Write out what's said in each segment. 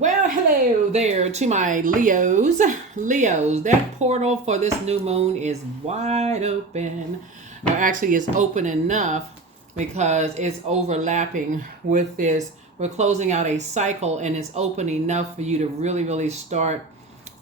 Well, hello there to my Leos. Leos, that portal for this new moon is wide open. Or actually, it's open enough because it's overlapping with this. We're closing out a cycle and it's open enough for you to really, really start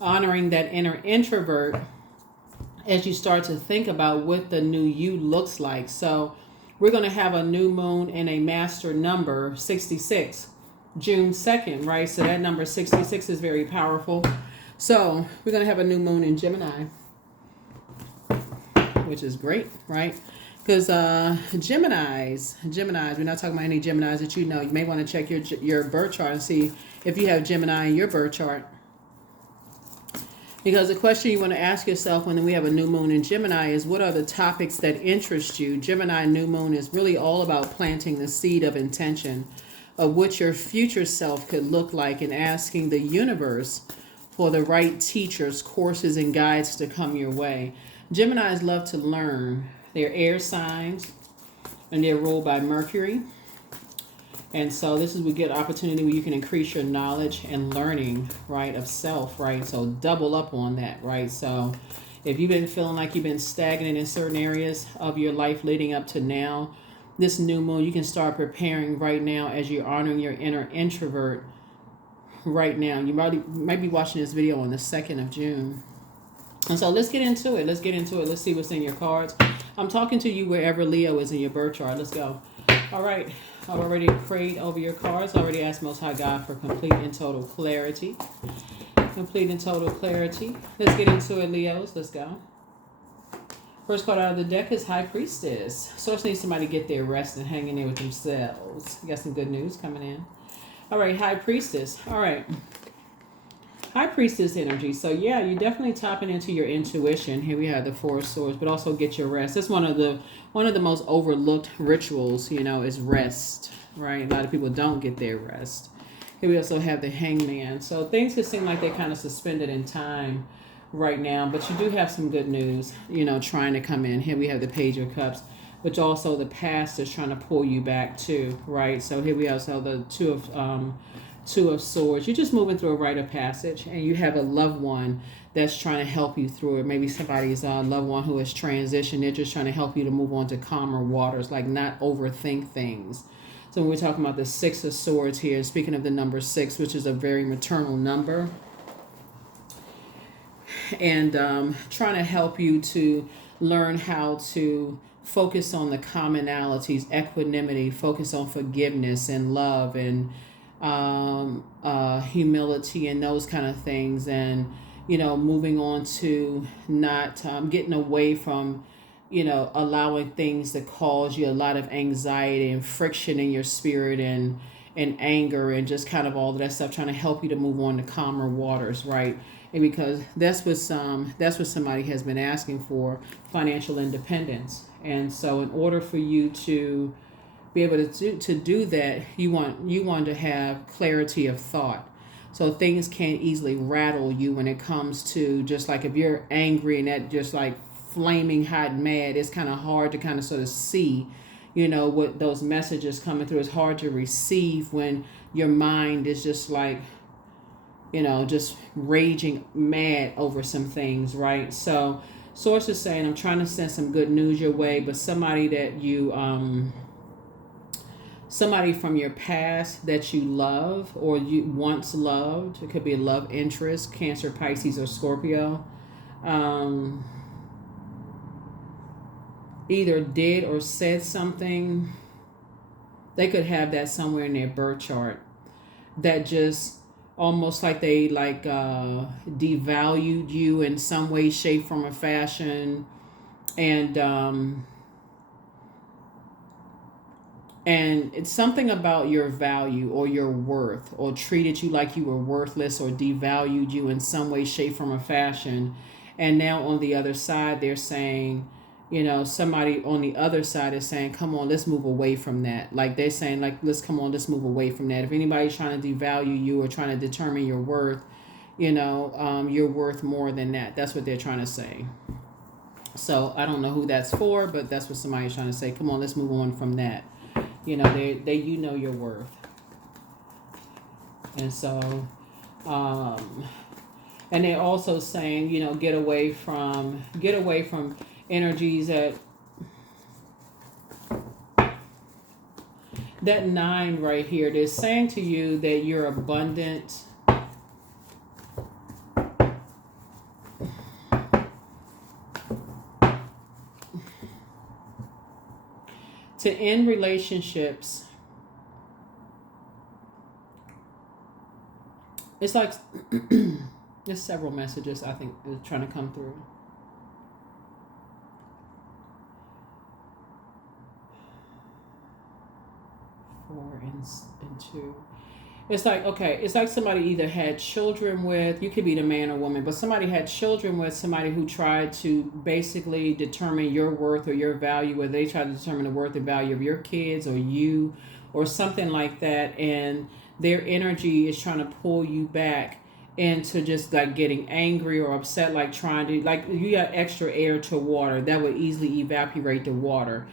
honoring that inner introvert as you start to think about what the new you looks like. So, we're going to have a new moon in a master number 66. June 2nd, right? So that number 66 is very powerful. So we're going to have a new moon in Gemini, which is great, right? Because Geminis, we're not talking about any Geminis that you know. You may want to check your birth chart and see if you have Gemini in your birth chart. Because the question you want to ask yourself when we have a new moon in Gemini is, what are the topics that interest you? Gemini new moon is really all about planting the seed of intention of what your future self could look like and asking the universe for the right teachers, courses, and guides to come your way. Geminis love to learn. They're air signs and they're ruled by Mercury. And so this is a good opportunity where you can increase your knowledge and learning, right, of self, right? So double up on that, right? So if you've been feeling like you've been stagnant in certain areas of your life leading up to now, this new moon, you can start preparing right now as you're honoring your inner introvert right now. You might be watching this video on the 2nd of June. And so let's get into it. Let's see what's in your cards. I'm talking to you wherever Leo is in your birth chart. Let's go. All right. I've already prayed over your cards. I already asked Most High God for complete and total clarity. Complete and total clarity. Let's get into it, Leos. Let's go. First card out of the deck is High Priestess. Source needs somebody to get their rest and hang in there with themselves. You got some good news coming in. All right, High Priestess. All right. High Priestess energy. So, yeah, you're definitely tapping into your intuition. Here we have the Four of Swords, but also get your rest. That's one of the most overlooked rituals, is rest, right? A lot of people don't get their rest. Here we also have the Hangman. So, things could seem like they're kind of suspended in time right now, but you do have some good news, trying to come in. Here we have the Page of Cups, which also the past is trying to pull you back too, right? So here we also the Two of Swords. You're just moving through a rite of passage, and you have a loved one that's trying to help you through it. Maybe somebody's loved one who has transitioned. They're just trying to help you to move on to calmer waters, like not overthink things. So when we're talking about the Six of Swords here, speaking of the number 6, which is a very maternal number, and trying to help you to learn how to focus on the commonalities, equanimity, focus on forgiveness and love and humility and those kind of things, and moving on to not getting away from allowing things that cause you a lot of anxiety and friction in your spirit and anger and just kind of all of that stuff, trying to help you to move on to calmer waters, right? And because that's what somebody has been asking for, financial independence. And so in order for you to be able to do that, you want to have clarity of thought. So things can't easily rattle you when it comes to, just like if you're angry and that just like flaming hot mad, it's kind of hard to kind of sort of see what those messages coming through. It's hard to receive when your mind is just like just raging mad over some things, right? So source is saying, I'm trying to send some good news your way, but somebody that you somebody from your past that you love or you once loved, it could be a love interest, Cancer, Pisces, or Scorpio, either did or said something. They could have that somewhere in their birth chart that just almost like they devalued you in some way, shape, form, or fashion, and it's something about your value or your worth, or treated you like you were worthless or devalued you in some way, shape, form, or fashion. And now on the other side, they're saying, somebody on the other side is saying, come on, let's move away from that. Like they're saying, like, let's move away from that. If anybody's trying to devalue you or trying to determine your worth, you're worth more than that. That's what they're trying to say. So I don't know who that's for, but that's what somebody's trying to say. Come on, let's move on from that. They your worth. And so Um, and they're also saying, you know, get away from energies that 9 right here. They're saying to you that you're abundant. To end relationships, it's like there's several messages I think are trying to come through. Four and 2. It's like, okay, it's like somebody either had children with, you could be the man or woman, but somebody had children with somebody who tried to basically determine your worth or your value, whether they tried to determine the worth and value of your kids or you or something like that. And their energy is trying to pull you back into just like getting angry or upset, like trying to, like you got extra air to water that would easily evaporate the water.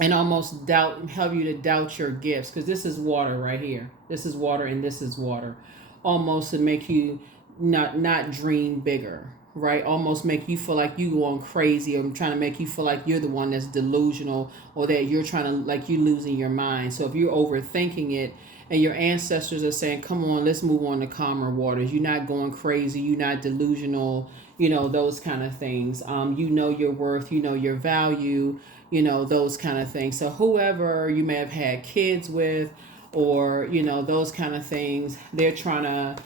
And almost help you to doubt your gifts, because this is water right here. This is water and this is water. Almost to make you not dream bigger, right? Almost make you feel like you going crazy, or trying to make you feel like you're the one that's delusional, or that you're trying to, like, you losing your mind. So if you're overthinking it and your ancestors are saying, come on, let's move on to calmer waters. You're not going crazy. You're not delusional, you know, those kind of things. You know your worth, you know your value, you know, those kind of things. So whoever you may have had kids with, or, you know, those kind of things, they're trying to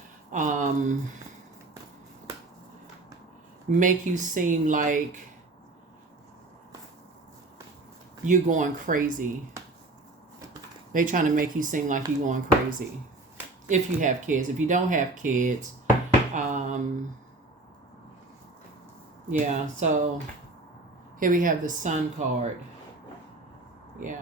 make you seem like you're going crazy. They're trying to make you seem like you're going crazy. If you have kids. If you don't have kids, yeah, so here we have the Sun card. Yeah.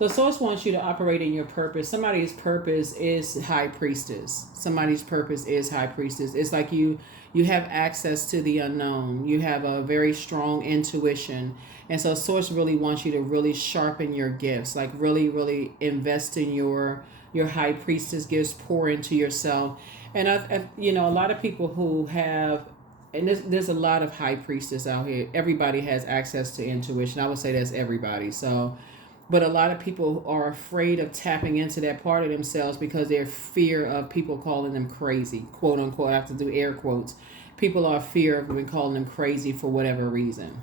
So Source wants you to operate in your purpose. Somebody's purpose is High Priestess. Somebody's purpose is High Priestess. It's like you have access to the unknown. You have a very strong intuition. And so Source really wants you to really sharpen your gifts. Like really, really invest in your High Priestess gifts. Pour into yourself. And I you know, a lot of people who have, and there's a lot of High Priestess out here. Everybody has access to intuition. I would say that's everybody. So, but a lot of people are afraid of tapping into that part of themselves because they're fear of people calling them crazy, quote unquote. I have to do air quotes. People are fear of being calling them crazy for whatever reason.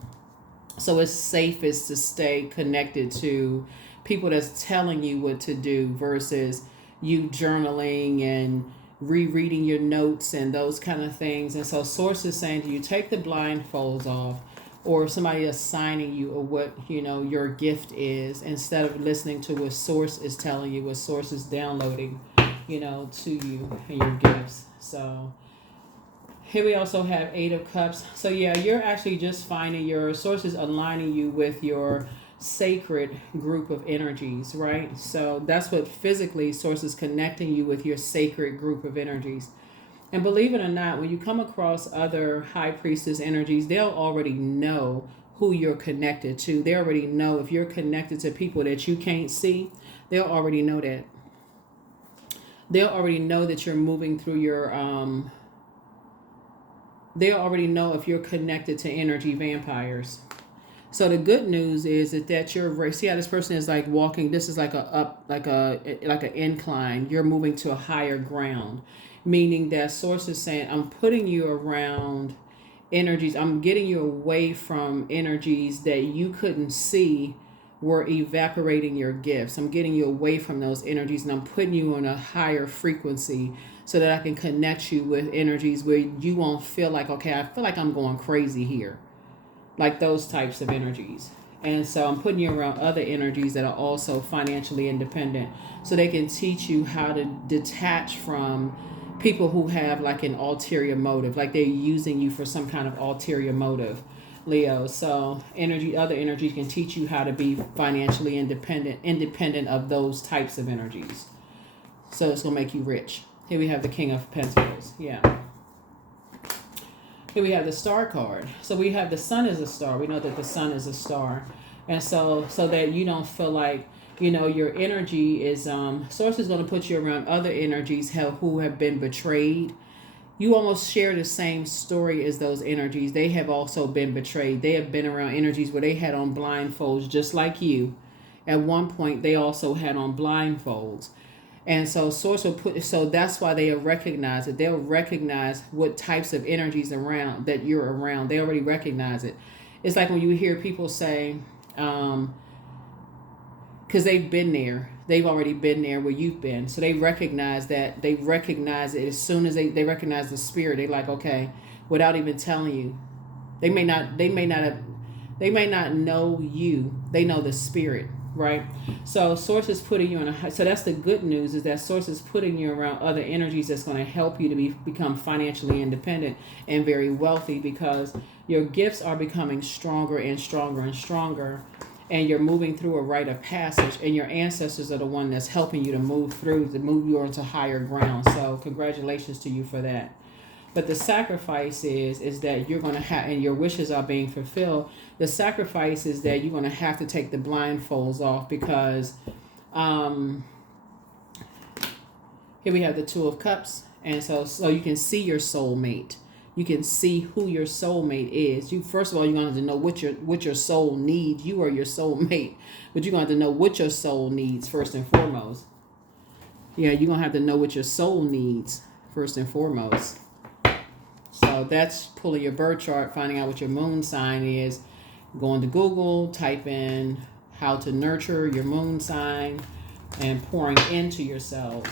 So it's safest to stay connected to people that's telling you what to do versus you journaling and rereading your notes and those kind of things. And so Source is saying to you, take the blindfolds off, or somebody assigning you or what, you know, your gift is, instead of listening to what Source is telling you, what Source is downloading, you know, to you and your gifts. So here we also have 8 of Cups. So yeah, you're actually just finding your sources aligning you with your sacred group of energies, right? So that's what physically Source is connecting you with, your sacred group of energies. And believe it or not, when you come across other High Priestess energies, they'll already know who you're connected to. They already know if you're connected to people that you can't see. They'll already know that. They'll already know that you're moving through your they'll already know if you're connected to energy vampires. So the good news is that you're, see how this person is like walking, this is like a up, like an incline. You're moving to a higher ground, meaning that Source is saying, I'm putting you around energies. I'm getting you away from energies that you couldn't see were evaporating your gifts. I'm getting you away from those energies, and I'm putting you on a higher frequency so that I can connect you with energies where you won't feel like, okay, I feel like I'm going crazy here. Like those types of energies. And so I'm putting you around other energies that are also financially independent, so they can teach you how to detach from people who have like an ulterior motive, like they're using you for some kind of ulterior motive, Leo. So other energies can teach you how to be financially independent of those types of energies. So it's going to make you rich. Here we have the King of Pentacles. Yeah. Here we have the Star card. So we have the Sun as a star. We know that the Sun is a star. And so that you don't feel like, Your energy is source is going to put you around other energies who have been betrayed. You almost share the same story as those energies. They have also been betrayed. They have been around energies where they had on blindfolds just like you. At one point they also had on blindfolds. And so source will so that's why they'll recognize it. They'll recognize what types of energies around that you're around. They already recognize it. It's like when you hear people say, because they've been there. They've already been there where you've been. So they recognize that. They recognize it as soon as they recognize the spirit. They like, okay, without even telling you. They may not know you. They know the spirit, right? So source is putting you so that's the good news, is that source is putting you around other energies that's going to help you to become financially independent and very wealthy, because your gifts are becoming stronger and stronger and stronger. And you're moving through a rite of passage, and your ancestors are the one that's helping you to move you onto higher ground. So congratulations to you for that. But the sacrifice is that you're going to have, and your wishes are being fulfilled. The sacrifice is that you're going to have to take the blindfolds off, because here we have the Two of Cups. And so you can see your soulmate. You can see who your soulmate is. First of all, you're going to have to know what your soul needs. You are your soulmate, but you're going to have to know what your soul needs first and foremost. Yeah, you're going to have to know what your soul needs first and foremost. So that's pulling your birth chart, finding out what your moon sign is. Going to Google, type in how to nurture your moon sign, and pouring into yourselves.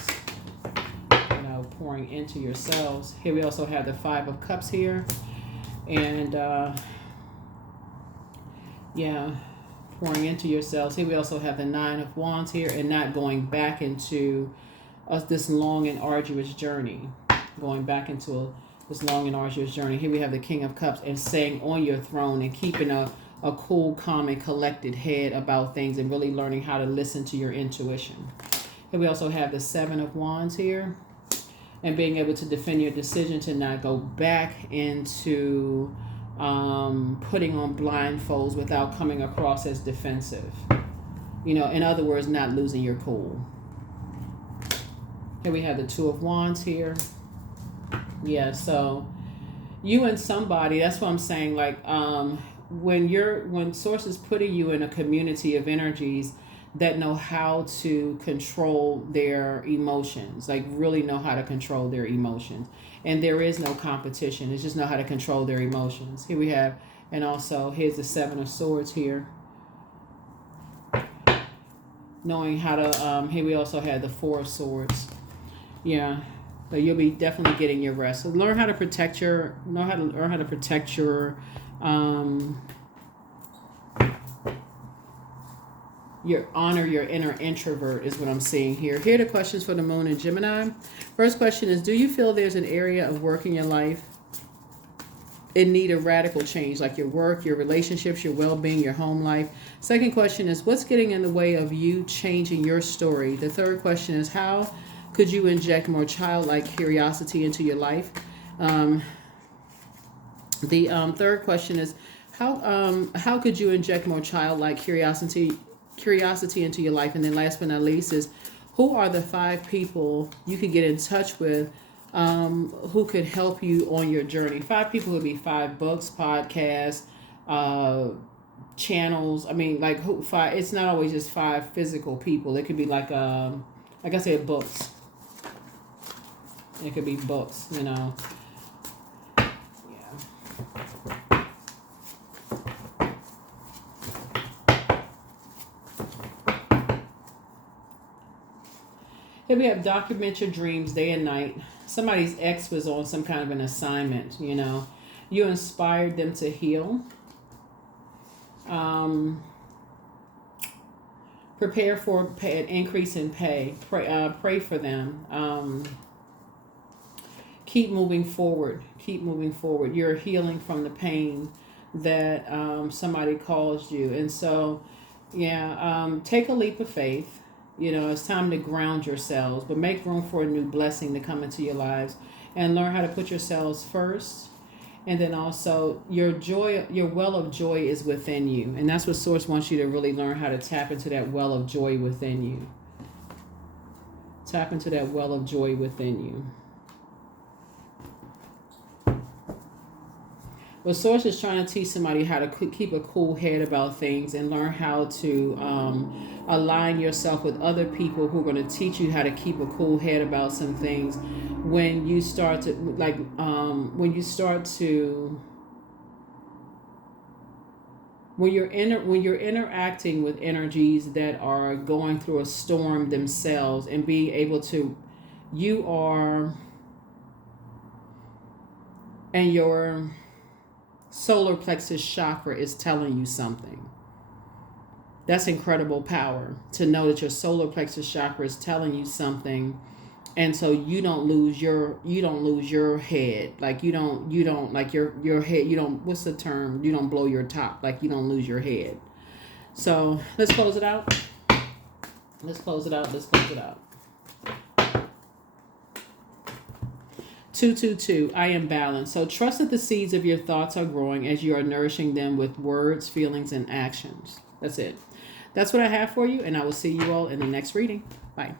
Pouring into yourselves. Here we also have the Five of Cups here, and pouring into yourselves. Here we also have the Nine of Wands here, and not going back into this long and arduous journey. This long and arduous journey. Here we have the King of Cups, and staying on your throne and keeping a cool, calm, and collected head about things, and really learning how to listen to your intuition. Here we also have the Seven of Wands here, and being able to defend your decision to not go back into putting on blindfolds without coming across as defensive. In other words, not losing your cool. Here we have the Two of Wands here. Yeah, so you and somebody, that's what I'm saying, like when source is putting you in a community of energies that know how to control their emotions, like really know how to control their emotions. And there is no competition. It's just know how to control their emotions. Here we have, and also here's the Seven of Swords here. Knowing how to, here we also have the Four of Swords. Yeah. So you'll be definitely getting your rest. So learn how to protect your honor your inner introvert is what I'm seeing here. Here are the questions for the moon in Gemini. First question is, do you feel there's an area of work in your life in need of radical change, like your work, your relationships, your well-being, your home life? Second question is, what's getting in the way of you changing your story? The third question is, how could you inject more childlike curiosity into your life? The third question is, how could you inject more childlike curiosity into your life? And then last but not least is, who are the 5 people you could get in touch with who could help you on your journey? 5 people would be 5 books, podcasts, channels. I mean, like 5. It's not always just 5 physical people. It could be like I said, books. It could be books, Yeah. Here we have document your dreams day and night. Somebody's ex was on some kind of an assignment, You inspired them to heal. Prepare for an increase in pay. Pray for them. Keep moving forward. You're healing from the pain that somebody caused you. And so, take a leap of faith. It's time to ground yourselves, but make room for a new blessing to come into your lives, and learn how to put yourselves first, And then also your joy, your well of joy is within you. And that's what Source wants you to really learn, how to tap into that well of joy within you. Tap into that well of joy within you. Well, Source is trying to teach somebody how to keep a cool head about things and learn how to align yourself with other people who are going to teach you how to keep a cool head about some things. When you start to when you're interacting with energies that are going through a storm themselves, and being able to, and your solar plexus chakra is telling you something. That's incredible power, to know that your solar plexus chakra is telling you something, and so you don't lose your head. Like you don't like your head, you don't, what's the term? You don't blow your top, like you don't lose your head. So let's close it out. Let's close it out. 222, I am balanced. So trust that the seeds of your thoughts are growing as you are nourishing them with words, feelings, and actions. That's it. That's what I have for you, and I will see you all in the next reading. Bye.